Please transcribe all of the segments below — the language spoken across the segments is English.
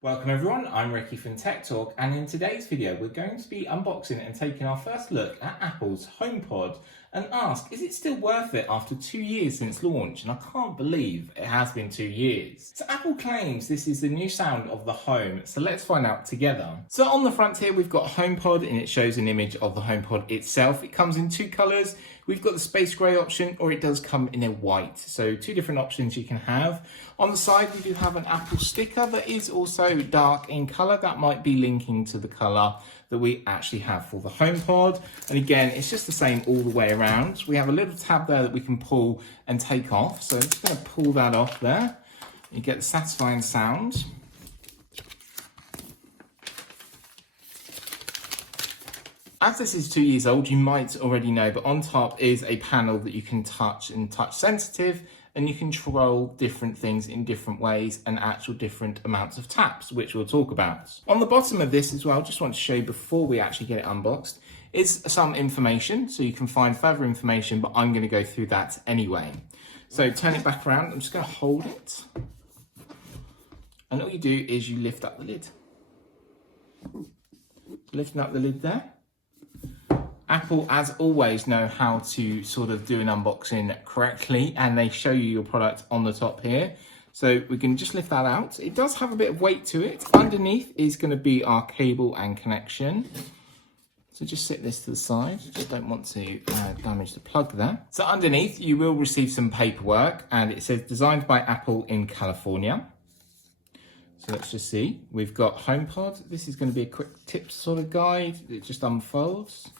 Welcome everyone, I'm Ricky from Tech Talk, and in today's video we're going to be unboxing and taking our first look at Apple's HomePod and ask, is it still worth it after 2 years since launch? And I can't believe it has been 2 years. So Apple claims this is the new sound of the home, so let's find out together. So on the front here we've got HomePod and it shows an image of the HomePod itself. It comes in two colours. We've got the space grey option, or it does come in a white. So two different options you can have. On the side, we do have an Apple sticker that is also dark in colour. That might be linking to the colour that we actually have for the HomePod. And again, it's just the same all the way around. We have a little tab there that we can pull and take off. So I'm just going to pull that off there. You get the satisfying sound. As this is 2 years old, you might already know, but on top is a panel that you can touch and touch sensitive, and you control different things in different ways and actual different amounts of taps, which we'll talk about. On the bottom of this as well, just want to show you before we actually get it unboxed, is some information. So you can find further information, but I'm going to go through that anyway. So turn it back around. I'm just going to hold it. And all you do is you lift up the lid. Lifting up the lid there. Apple, as always, know how to sort of do an unboxing correctly, and they show you your product on the top here. So we can just lift that out. It does have a bit of weight to it. Underneath is going to be our cable and connection. So just sit this to the side. Just don't want to damage the plug there. So underneath, you will receive some paperwork, and it says designed by Apple in California. So let's just see. We've got HomePod. This is going to be a quick tips sort of guide. It just unfolds.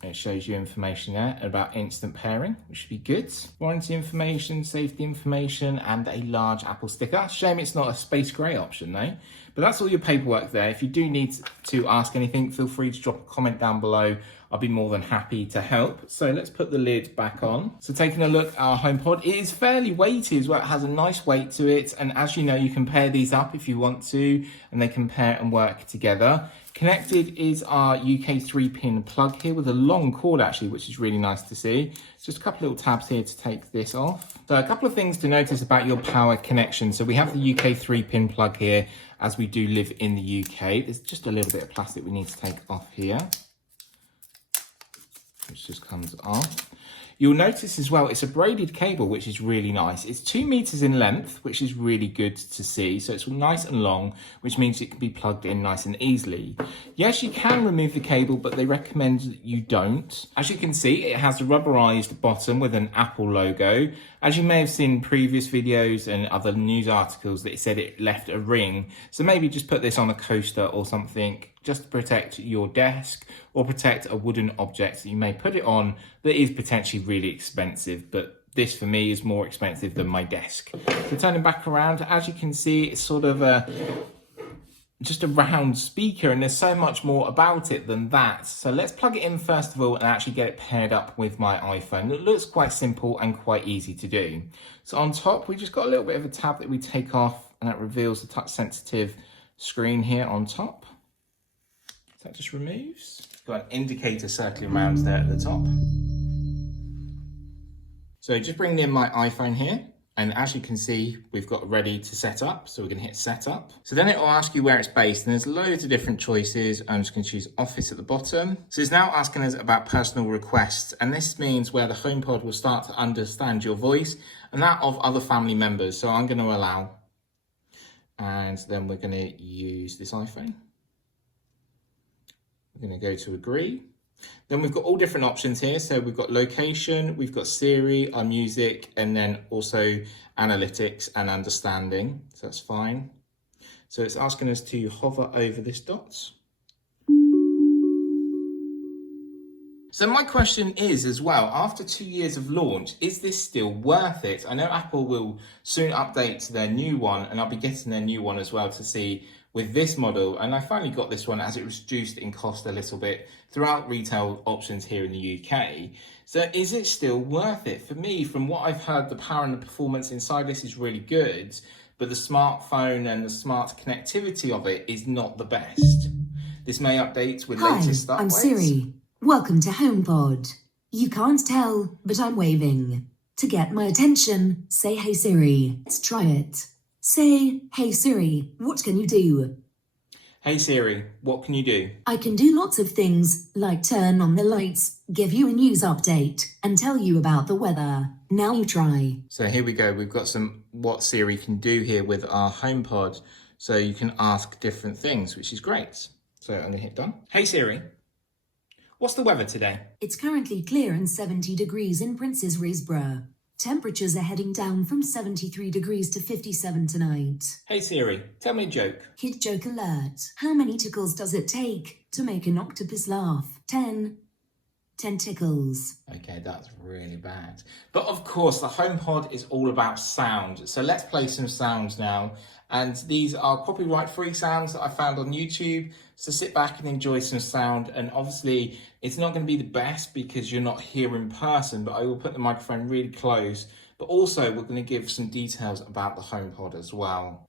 It shows you information there about instant pairing, which should be good. Warranty information, safety information, and a large Apple sticker. Shame it's not a space grey option though. But that's all your paperwork there. If you do need to ask anything, feel free to drop a comment down below. I'll be more than happy to help. So let's put the lid back on. So taking a look at our HomePod, it is fairly weighty as well. It has a nice weight to it. And as you know, you can pair these up if you want to, and they can pair and work together. Connected is our UK 3-pin plug here with a long cord actually, which is really nice to see. Just a couple little tabs here to take this off. So a couple of things to notice about your power connection. So we have the UK 3-pin plug here, as we do live in the UK. There's just a little bit of plastic we need to take off here, which just comes off. You'll notice as well, it's a braided cable, which is really nice. It's 2 meters in length, which is really good to see. So it's nice and long, which means it can be plugged in nice and easily. Yes, you can remove the cable, but they recommend that you don't. As you can see, it has a rubberized bottom with an Apple logo. As you may have seen in previous videos and other news articles, that it said it left a ring. So maybe just put this on a coaster or something, just to protect your desk or protect a wooden object that you may put it on that is potentially really expensive, but this for me is more expensive than my desk. So turning back around, as you can see, it's sort of just a round speaker, and there's so much more about it than that. So let's plug it in first of all and actually get it paired up with my iPhone. It looks quite simple and quite easy to do. So on top, we just got a little bit of a tab that we take off, and that reveals the touch sensitive screen here on top. So that just removes. Got an indicator circling around there at the top. So just bringing in my iPhone here, and as you can see, we've got ready to set up. So we're going to hit setup. So then it will ask you where it's based, and there's loads of different choices. I'm just going to choose Office at the bottom. So it's now asking us about personal requests, and this means where the HomePod will start to understand your voice and that of other family members. So I'm going to allow, and then we're going to use this iPhone. We're going to go to agree. Then we've got all different options here. So we've got location, we've got Siri, our music, and then also analytics and understanding. So that's fine. So it's asking us to hover over this dot. So my question is as well, after 2 years of launch, is this still worth it? I know Apple will soon update to their new one, and I'll be getting their new one as well to see with this model. And I finally got this one as it was reduced in cost a little bit throughout retail options here in the UK. So is it still worth it? For me, from what I've heard, the power and the performance inside this is really good, but the smartphone and the smart connectivity of it is not the best. This may update with latest updates. Hi, I'm Siri. Welcome to HomePod. You can't tell, but I'm waving. To get my attention, say, "Hey Siri." Let's try it. Say, hey Siri, what can you do? Hey Siri, what can you do? I can do lots of things, like turn on the lights, give you a news update, and tell you about the weather. Now you try. So here we go. We've got some what Siri can do here with our HomePod. So you can ask different things, which is great. So I'm going to hit done. Hey Siri, what's the weather today? It's currently clear and 70 degrees in Prince's Risborough. Temperatures are heading down from 73 degrees to 57 tonight. Hey Siri, tell me a joke. Hit joke alert. How many tickles does it take to make an octopus laugh? 10. 10 tickles. Okay, that's really bad. But of course, the HomePod is all about sound. So let's play some sounds now. And these are copyright-free sounds that I found on YouTube. So sit back and enjoy some sound. And obviously, it's not going to be the best because you're not here in person, but I will put the microphone really close. But also, we're going to give some details about the HomePod as well.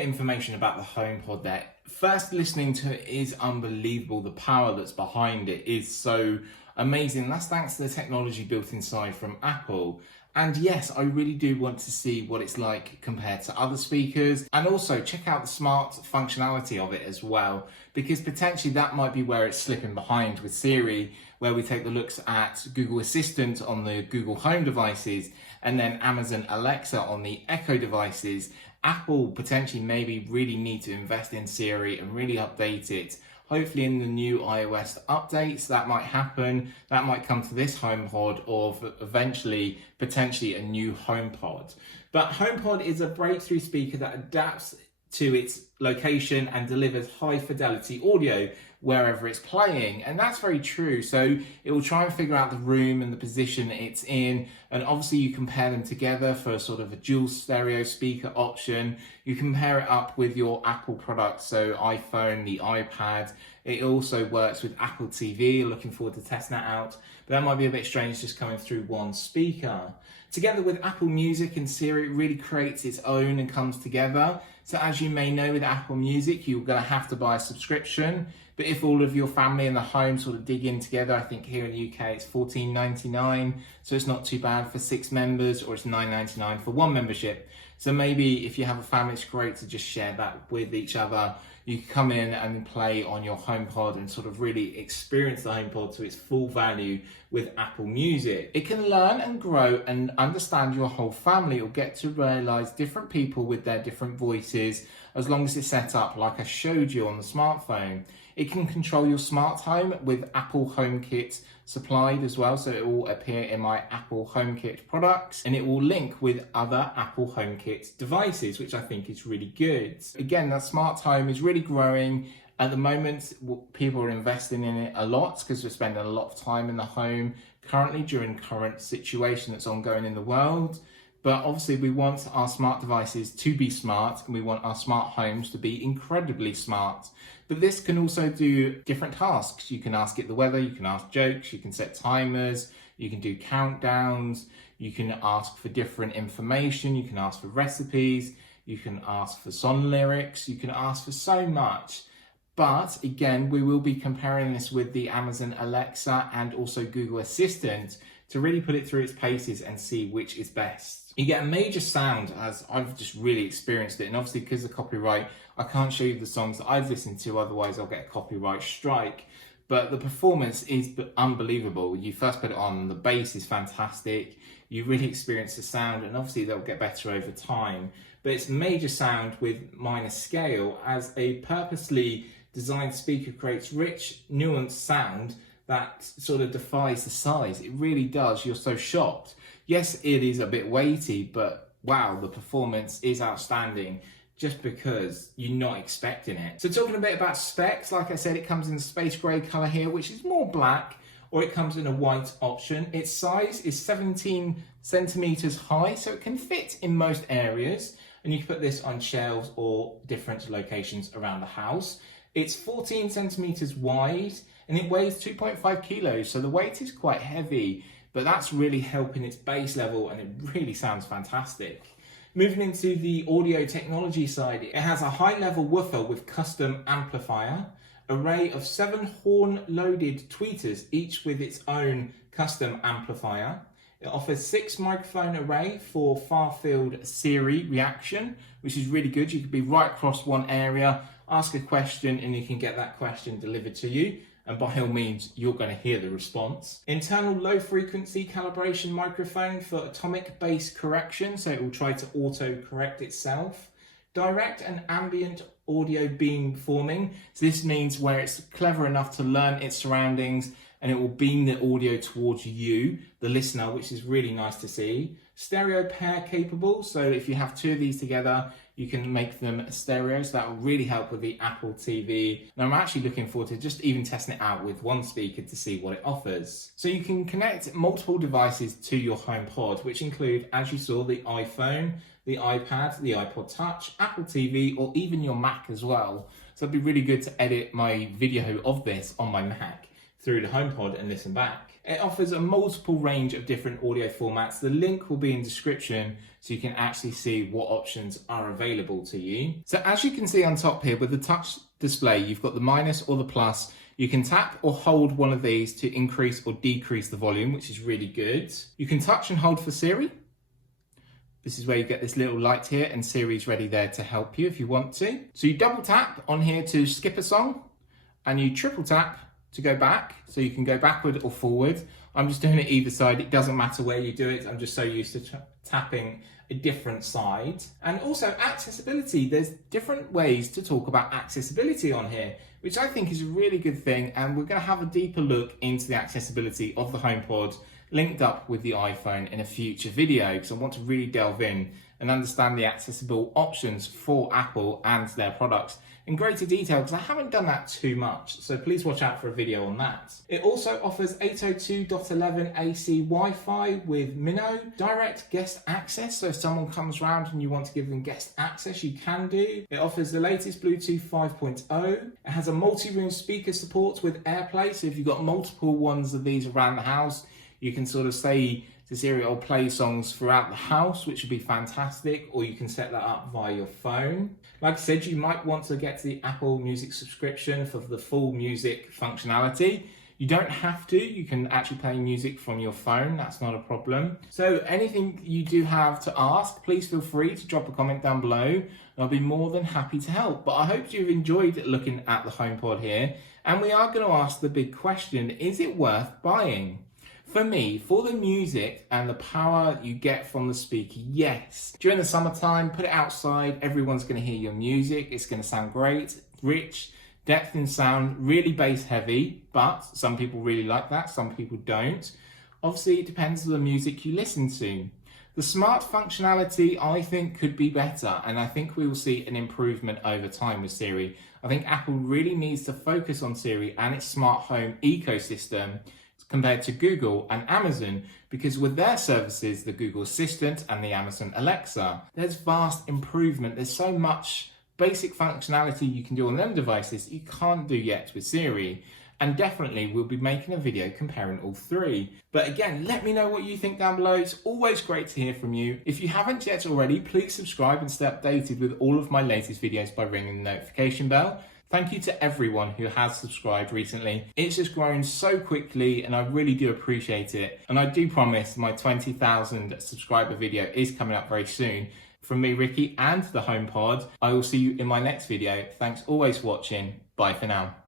Information about the HomePod there. First, listening to it is unbelievable. The power that's behind it is so amazing. That's thanks to the technology built inside from Apple. And yes, I really do want to see what it's like compared to other speakers, and also check out the smart functionality of it as well, because potentially that might be where it's slipping behind with Siri, where we take the looks at Google Assistant on the Google Home devices and then Amazon Alexa on the Echo devices. Apple potentially maybe really need to invest in Siri and really update it. Hopefully in the new iOS updates that might happen. That might come to this HomePod, or eventually potentially a new HomePod. But HomePod is a breakthrough speaker that adapts to its location and delivers high fidelity audio wherever it's playing, and that's very true. So it will try and figure out the room and the position it's in, and obviously you compare them together for sort of a dual stereo speaker option. You compare it up with your Apple products, so iPhone, the iPad. It also works with Apple TV. Looking forward to testing that out, but that might be a bit strange just coming through one speaker. Together with Apple Music and Siri, it really creates its own and comes together. So as you may know, with Apple Music, you're going to have to buy a subscription. But if all of your family in the home sort of dig in together, I think here in the UK it's $14.99, so it's not too bad for 6 members, or it's $9.99 for 1 membership. So maybe if you have a family, it's great to just share that with each other. You can come in and play on your HomePod and sort of really experience the HomePod to its full value with Apple Music. It can learn and grow and understand your whole family. You'll get to realise different people with their different voices, as long as it's set up like I showed you on the smartphone. It can control your smart home with Apple HomeKit supplied as well, so it will appear in my Apple HomeKit products, and it will link with other Apple HomeKit devices, which I think is really good. Again, that smart home is really growing. At the moment, people are investing in it a lot because we're spending a lot of time in the home currently during current situation that's ongoing in the world. But obviously we want our smart devices to be smart, and we want our smart homes to be incredibly smart. But this can also do different tasks. You can ask it the weather, you can ask jokes, you can set timers, you can do countdowns, you can ask for different information, you can ask for recipes, you can ask for song lyrics, you can ask for so much. But again, we will be comparing this with the Amazon Alexa and also Google Assistant to really put it through its paces and see which is best. You get a major sound, as I've just really experienced it, and obviously because of copyright, I can't show you the songs that I've listened to, otherwise I'll get a copyright strike. But the performance is unbelievable. You first put it on, the bass is fantastic, you really experience the sound, and obviously they'll get better over time. But it's major sound with minor scale, as a purposely designed speaker creates rich, nuanced sound that sort of defies the size. It really does. You're so shocked. Yes, it is a bit weighty, but wow, the performance is outstanding just because you're not expecting it. So talking a bit about specs, like I said, it comes in the space grey colour here, which is more black, or it comes in a white option. Its size is 17 centimetres high, so it can fit in most areas, and you can put this on shelves or different locations around the house. It's 14 centimetres wide, and it weighs 2.5 kilos, so the weight is quite heavy, but that's really helping its bass level, and it really sounds fantastic. Moving into the audio technology side, it has a high-level woofer with custom amplifier, array of 7 horn-loaded tweeters, each with its own custom amplifier. It offers 6 microphone array for far-field Siri reaction, which is really good. You could be right across one area, ask a question, and you can get that question delivered to you. And by all means, you're going to hear the response. Internal low frequency calibration microphone for atomic bass correction, so it will try to auto correct itself. Direct and ambient audio beam forming, so this means where it's clever enough to learn its surroundings and it will beam the audio towards you, the listener, which is really nice to see. Stereo pair capable, so if you have 2 of these together, you can make them stereo, so that will really help with the Apple TV. And I'm actually looking forward to just even testing it out with one speaker to see what it offers. So you can connect multiple devices to your HomePod, which include, as you saw, the iPhone, the iPad, the iPod Touch, Apple TV, or even your Mac as well. So it'd be really good to edit my video of this on my Mac through the HomePod and listen back. It offers a multiple range of different audio formats. The link will be in the description so you can actually see what options are available to you. So as you can see on top here with the touch display, you've got the minus or the plus. You can tap or hold one of these to increase or decrease the volume, which is really good. You can touch and hold for Siri. This is where you get this little light here, and Siri's ready there to help you if you want to. So you double tap on here to skip a song, and you triple tap to go back, so you can go backward or forward. I'm just doing it either side. It doesn't matter where you do it. I'm just so used to tapping a different side. And also accessibility. There's different ways to talk about accessibility on here, which I think is a really good thing. And we're going to have a deeper look into the accessibility of the HomePod linked up with the iPhone in a future video, because I want to really delve in and understand the accessible options for Apple and their products in greater detail, because I haven't done that too much, so please watch out for a video on that. It also offers 802.11 AC Wi-Fi with Minnow, direct guest access, so if someone comes round and you want to give them guest access, you can do. It offers the latest Bluetooth 5.0. It has a multi-room speaker support with AirPlay, so if you've got multiple ones of these around the house, you can sort of say So Siri will play songs throughout the house, which would be fantastic, or you can set that up via your phone. Like I said, you might want to get to the Apple Music subscription for the full music functionality. You don't have to, you can actually play music from your phone, that's not a problem. So anything you do have to ask, please feel free to drop a comment down below, and I'll be more than happy to help. But I hope you've enjoyed looking at the HomePod here, and we are going to ask the big question, is it worth buying? For me, for the music and the power you get from the speaker, yes. During the summertime, put it outside, everyone's going to hear your music, it's going to sound great, rich, depth in sound, really bass heavy, but some people really like that, some people don't. Obviously, it depends on the music you listen to. The smart functionality, I think, could be better, and I think we will see an improvement over time with Siri. I think Apple really needs to focus on Siri and its smart home ecosystem compared to Google and Amazon, because with their services, the Google Assistant and the Amazon Alexa, there's vast improvement. There's so much basic functionality you can do on them devices you can't do yet with Siri. And definitely we'll be making a video comparing all three. But again, let me know what you think down below. It's always great to hear from you. If you haven't yet already, please subscribe and stay updated with all of my latest videos by ringing the notification bell. Thank you to everyone who has subscribed recently. It's just grown so quickly and I really do appreciate it. And I do promise my 20,000 subscriber video is coming up very soon. From me, Ricky, and the HomePod, I will see you in my next video. Thanks always for watching. Bye for now.